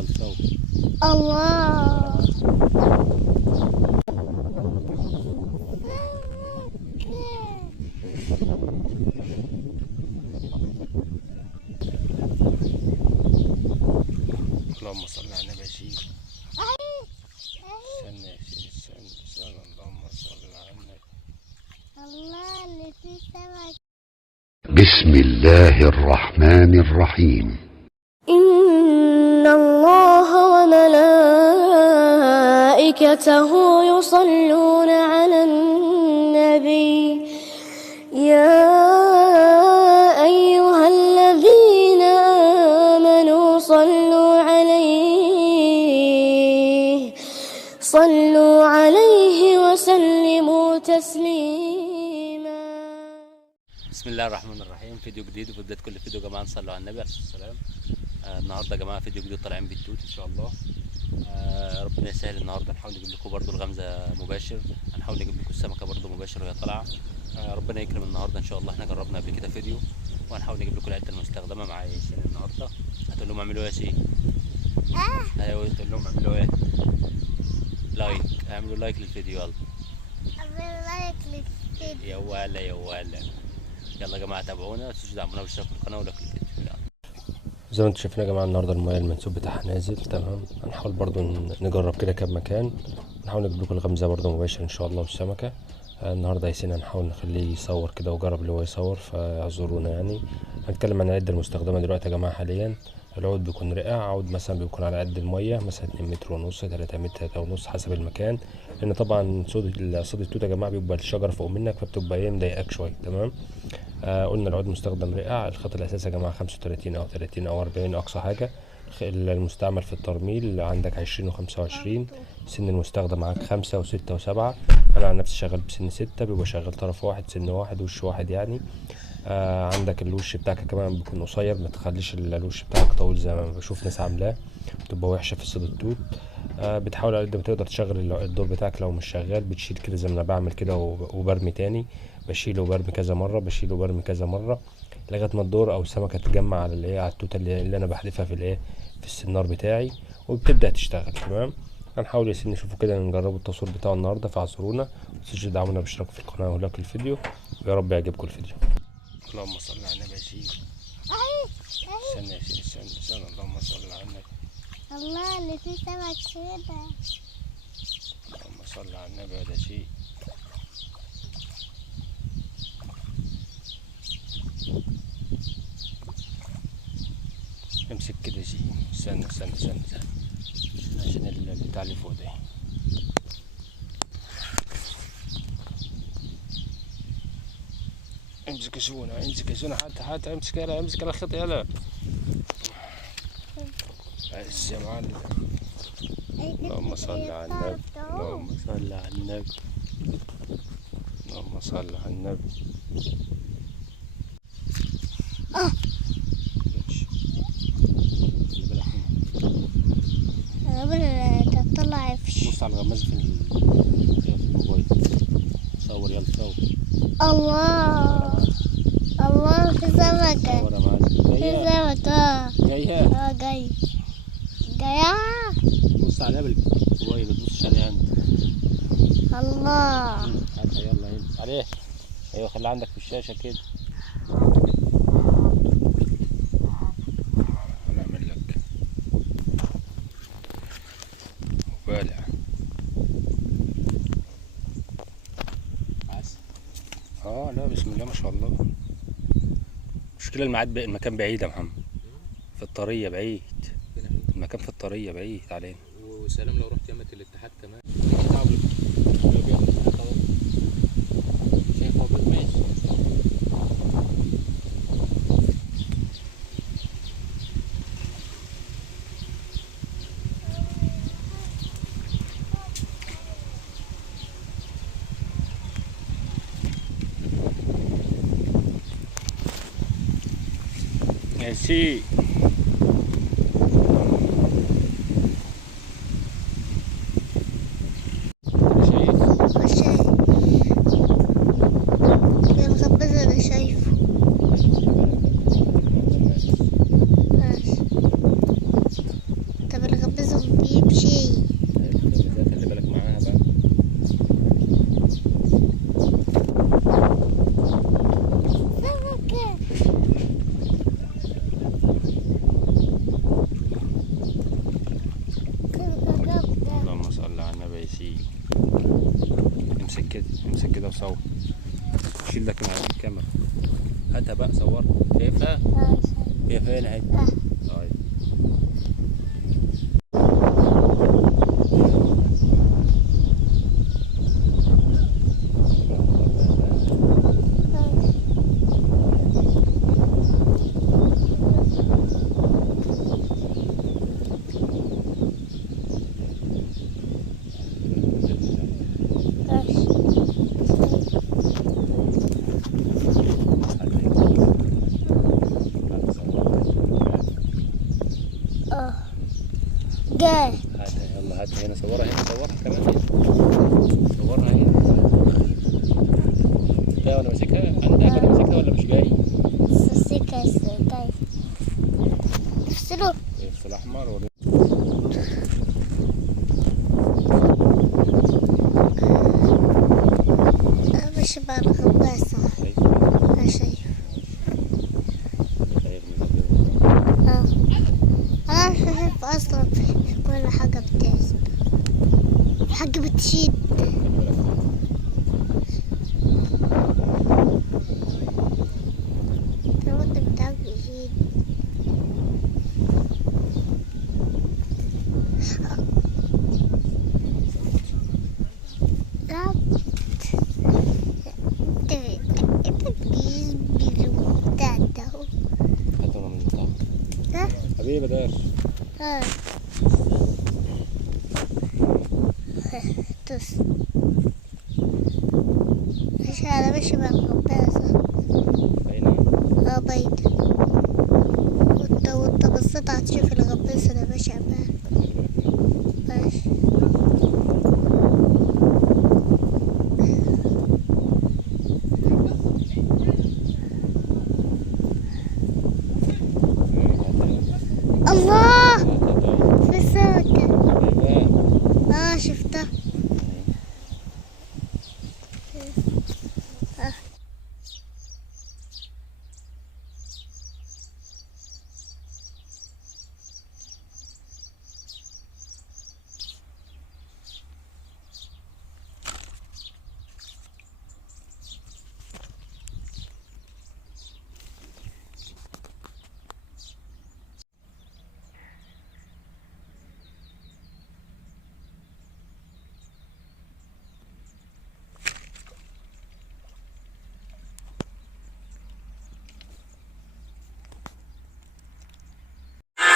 يلا صور. الله. اللهم صل على النبي يا شيخ. استنى يا شيخ، استنى. اللهم صل على النبي. الله اللي في السماء. بسم الله الرحمن الرحيم. إن الله وملائكته يصلون على النبي يا أيها الذين آمنوا صلوا عليه وسلموا تسليما. بسم الله الرحمن الرحيم. فيديو جديد، وفي بداية كل فيديو يا جماعة نصلوا على النبي عليه الصلاة والسلام. النهارده يا جماعة فيديو جديد طالعين بالتوت إن شاء الله. ربنا يسهل. النهارده هنحاول نجيب لكم برضو الغمزة مباشر، هنحاول نجيب لكم السمكة برضو مباشر وهي طالعة. ربنا يكرم النهارده إن شاء الله. احنا جربنا قبل كده فيديو، وهنحاول نجيب لكم العدة المستخدمة مع ياسين النهارده. هتقول لهم اعملوا ايه يا ياسين؟ ايوه تقول لهم اعملوا ايه؟ لايك، اعملوا لايك للفيديو. يلا اعملوا لايك للفيديو. يا ولا يا ولا. يلا يا جماعه تابعونا، ما تنسوش تدعمونا بالاشتراك في القناه ولايك للفيديو. يلا. زي ما انتم شايفين يا جماعه النهارده المايه المنسوب بتاعها نازل تمام. هنحاول برضو نجرب كده كام مكان، نحاول نجيب لكم الغمزه برضو مباشر ان شاء الله والسمكه. النهارده ياسين هنحاول نخليه يصور كده وجرب اللي هو يصور، فاعذرونا يعني. هنتكلم عن العده المستخدمه دلوقتي يا جماعه. حاليا العود بيكون رقع، عود مثلا بيكون على قد الميه، مثلا 2 متر ونص 3 متر 3 ونص حسب المكان، لان طبعا صوت التوت يا جماعه بيبقى الشجره فوق منك، فبتبقى ايه مضايقاك شويه تمام. قلنا العود مستخدم رقع. الخط الاساسي يا جماعه 35 او 30 او 40 اقصى حاجه. المستعمل في الترميل عندك 20 و25. سن المستخدم معاك 5 و6 و7. انا عن نفسي شغال بسن 6، بيبقى شغال طرف واحد، سن واحد، وش واحد يعني. عندك الوش بتاعك كمان بيكون قصير، ما تخليش الوش بتاعك طويل زي ما بشوف ناس عاملاه، بتبقى وحشه في صيد التوت. بتحاول على قد ما تقدر تشغل الدور بتاعك. لو مش شغال بتشيل كده زي ما انا بعمل كده وبرمي تاني، بشيله وبرمي كذا مره، بشيله وبرمي كذا مره لغايه ما الدور او السمكه تتجمع على الايه، على التوته اللي انا بحذفها في الايه، في السنار بتاعي، وبتبدا تشتغل تمام. هنحاول يا سيدي نشوفه كده، نجربه التصوير بتاعه النهارده، فاعذرونا. متنسوش تدعمونا بالاشتراك في القناه ولايك الفيديو، ويا رب يعجبكم الفيديو. اللهم صل على النبي يا شيخ. استنى يا شيخ، استنى. اللهم صل على النبي. الله اللي في السماء كده. اللهم صل على النبي يا شيخ. امسك كده يا شيخ. استنى عشان البتاع اللي فوق ده. امسك يا شونا، حتى امسك يلا، امسك الخيط يلا. بس يا معلم. اللهم صل على النبي، اللهم صل على النبي، اللهم صل على النبي. قبل تطلع فش. بص على الغماز في الموبايل. صور يلا صور. الله في سمكة. صور يا معلم. في سمكة. جاية. جاية. بص عليها بالموبايل، ما تبصش عليها انت. الله. هاتها يلا عليه. ايوه خليها عندك في الشاشة كده. هنعمل لك بالع. لا بسم الله ما شاء الله. مشكلة المكان بعيد يا محمد، في الطرية بعيد. المكان في الطرية بعيد علينا. وسلام لو رحت يمة الاتحاد كمان. شايف هو ماشي. ماشي. صور. شيل لك من الكاميرا. هاتها بقى صور. شايفها؟ هي فين اهي؟ طيب. جاي. هاتها يلا هاتها هنا صورها هنا صورها كمان هنا. صورها هنا. جاي ولا ماسكها؟ عندك ولا ماسكها ولا مش جاي؟ سيكا جاي. افصلوا. يفصل احمر ولا مش بقى الغباسة. شايف. أنا شايف أصلا كل حاجة بتحسب، حاجة بتشيد. الوقت بتاعك بيشيد. لا انت بتجيز بالبتاع ده. هاتوا من البتاع. ها؟ حبيبي داش. ها. دوس. مش على ماشي مع الغباسة. باينة؟ باينة. وانت بصيت هتشوف الغباسة اللي ماشية معاها. ماشي. الله، في سمكة. شفتها.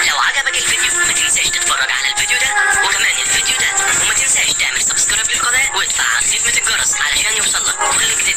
لو عجبك الفيديو ما تنساش تتفرج على الفيديو ده وكمان الفيديو ده، وما تنساش تعمل سبسكرايب للقناة وتفعل خدمة الجرس علشان يوصلك كل جديد.